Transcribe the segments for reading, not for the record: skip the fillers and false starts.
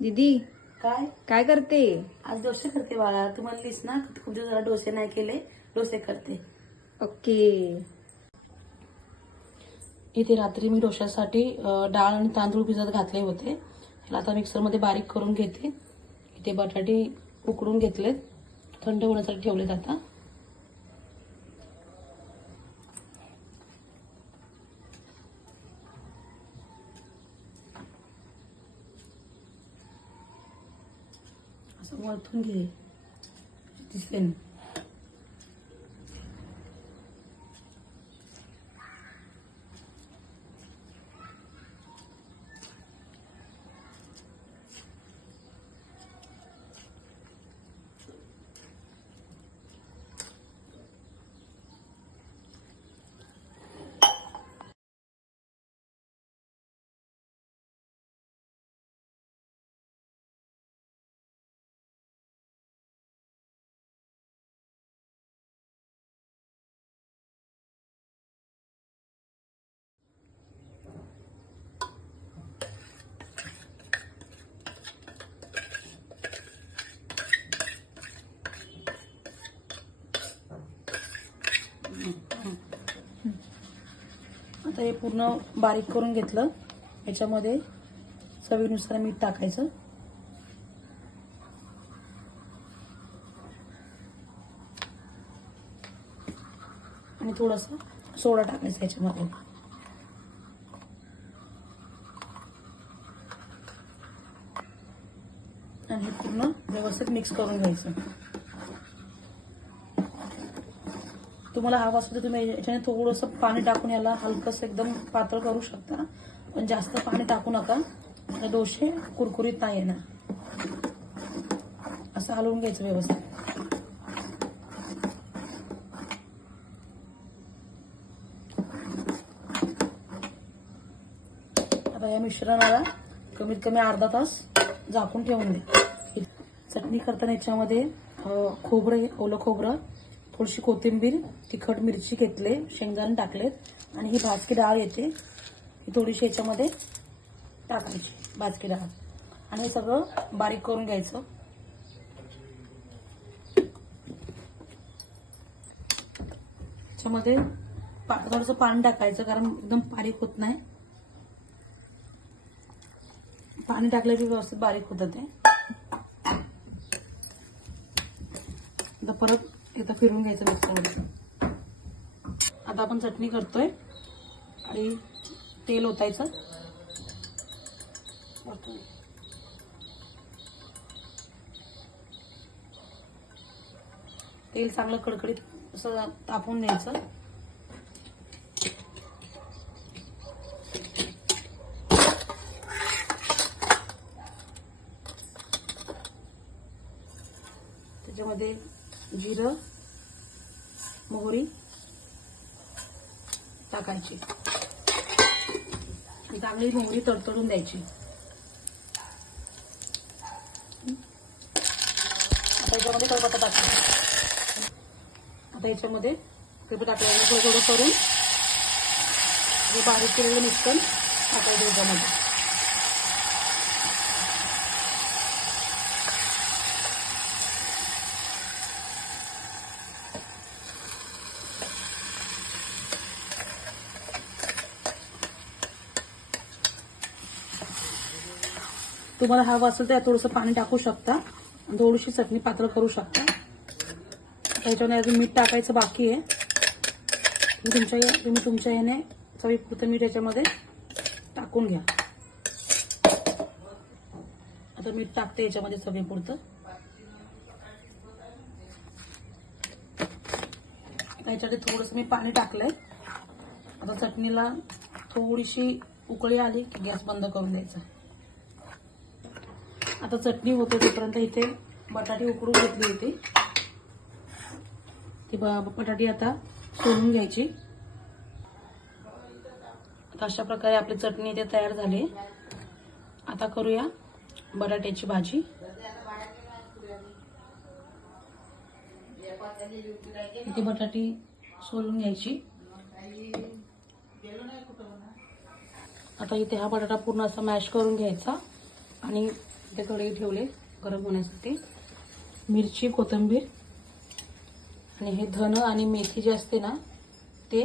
दीदी काय काय करते? आज डोसे करते बाळा. तू म्हणलीस ना खूप दिवस झाला डोसे नाही केले, डोसे करते. ओके. इथे रात्री मी डोश्यासाठी डाळ आणि तांदूळ भिजत घातले होते. त्याला आता मिक्सरमध्ये बारीक करून घेते. इथे बटाटे उकडून घेतलेत, थंड होण्यासाठी ठेवलेत. आता असं वरतून घे, दिसले ना. आता हे पूर्ण बारीक करून घेतलं. याच्यामध्ये चवीनुसार मीठ टाकायचं. आणि थोडासा सोडा टाकायचा याच्यामध्ये. आणि हे पूर्ण व्यवस्थित मिक्स करून घ्यायचं. तुम्हाला हवं असेल तर तुम्ही याच्याने थोडंसं पाणी टाकून याला हलकंसं एकदम पातळ करू शकता, पण जास्त पाणी टाकू नका. डोसे कुरकुरीत नाही येणार. असं हलवून घ्यायचं व्यवस्थित. आता या मिश्रणाला कमीत कमी अर्धा तास झाकून ठेवून दे. चटणी करताना याच्यामध्ये खोबरं, ओलं खोबरं, थोडीशी कोथिंबीर, तिखट मिरची घेतले, शेंगदाणे टाकलेत आणि ही भाजकी डाळ येते, ही थोडीशी याच्यामध्ये टाकायची भाजकी डाळ. आणि हे सगळं बारीक करून घ्यायचं. याच्यामध्ये थोडंसं पाणी टाकायचं, कारण एकदम बारीक होत नाही. पाणी टाकलं की व्यवस्थित बारीक होतं ते. आता परत एकदा फिरून घ्यायचं मिक्सरमध्ये. आता आपण चटणी करतोय आणि तेल ओतायचं. तेल चांगलं कडकडीत असं तापून न्यायचं. त्याच्यामध्ये जिरं, मोहरी टाकायची. चांगली मोहरी तडतडून द्यायची. आता याच्यामध्ये कढीपत्ता टाकायचा. आता याच्यामध्ये कढीपत्ता टाकल्यावर थोडं थोडं करून हे बारीक केलेलं मिश्रण टाकायचं याच्यामध्ये. तुम्हाला हवं असेल तर थोडंसं पाणी टाकू शकता, थोडीशी चटणी पातळ करू शकता. त्याच्याने अजून मीठ टाकायचं बाकी आहे. तुम्ही तुमच्या याने चवीपुरतं मीठ याच्यामध्ये टाकून घ्या. आता मीठ टाकते याच्यामध्ये चवीपुरतं. याच्यामध्ये थोडंसं मी पाणी टाकलंय. आता चटणीला थोडीशी उकळी आली की गॅस बंद करून द्यायचा. आता चटणी होते तोपर्यंत इथे बटाटे उकडून घेतली होती. ती बटाटी आता सोलून घ्यायची. अशा प्रकारे आपली चटणी इथे तयार झाली. आता करूया बटाट्याची भाजी. इथे बटाटी सोलून घ्यायची. आता इथे हा बटाटा पूर्ण असा मॅश करून घ्यायचा आणि इथे कढई ठेवले गरम होण्यासाठी. मिरची, कोथिंबीर आणि हे धन आणि मेथी जे असते ना ते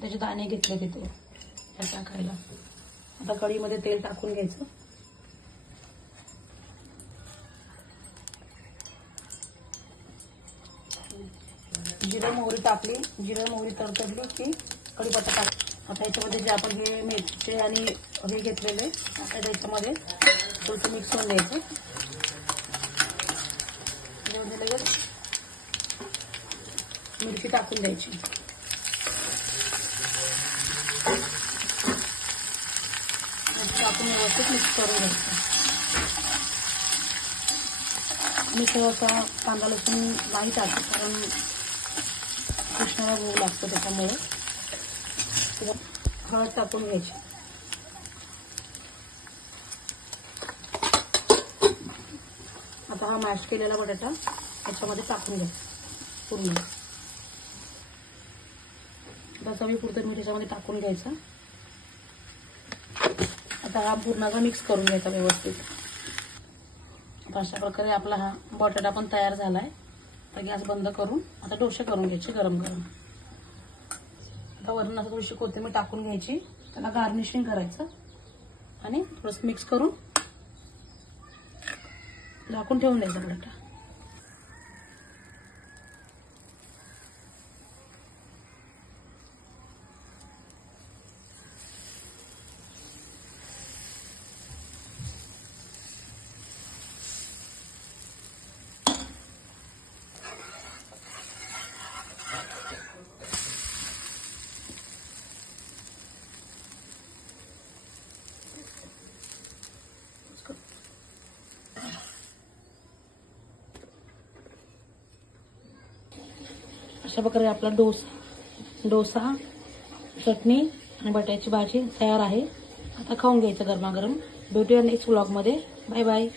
त्याचे दाणे घेतले तिथे टाकायला. आता कढईमध्ये तेल टाकून घ्यायचं. जिरं मोहरी टाकली. जिरं मोहरी तडतडली की कढीपत्ता टाक. आता याच्यामध्ये जे आपण हे मिरची आणि हे घेतलेले आता त्याच्यामध्ये थोडंसं मिक्स होऊन द्यायचं. त्याच्यामध्ये लगेच मिरची टाकून द्यायची. टाकून व्यवस्थित मिक्स करून घ्यायचं. मी सहसा कांदा लसूण नाही टाकत कारण कृष्णाला भोग लागतो त्याच्यामुळे. हळद टाकून घ्यायची. आता हा मॅश केलेला बटाटा याच्यामध्ये टाकून घ्यायचा पूर्ण. आता चवीपुरतं मीठ याच्यामध्ये टाकून घ्यायचा. आता हा पूर्णाचा मिक्स करून घ्यायचा व्यवस्थित. आता अशा प्रकारे आपला हा बटाटा पण तयार झाला आहे. आता गॅस बंद करून आता डोसे करून घ्यायचे गरम गरम. आता वरून असं थोडीशी कोथिंबीर टाकून घ्यायची. त्याला गार्निशिंग करायचं आणि थोडंसं मिक्स करून झाकून ठेवून द्यायचा बटाटा. अशा प्रकारे आपला डोसा चटणी आणि बटाट्याची भाजी तयार आहे. आता खाऊन घ्यायचं गरमागरम. भेटूया नेक्स्ट व्लॉगमध्ये. Bye bye.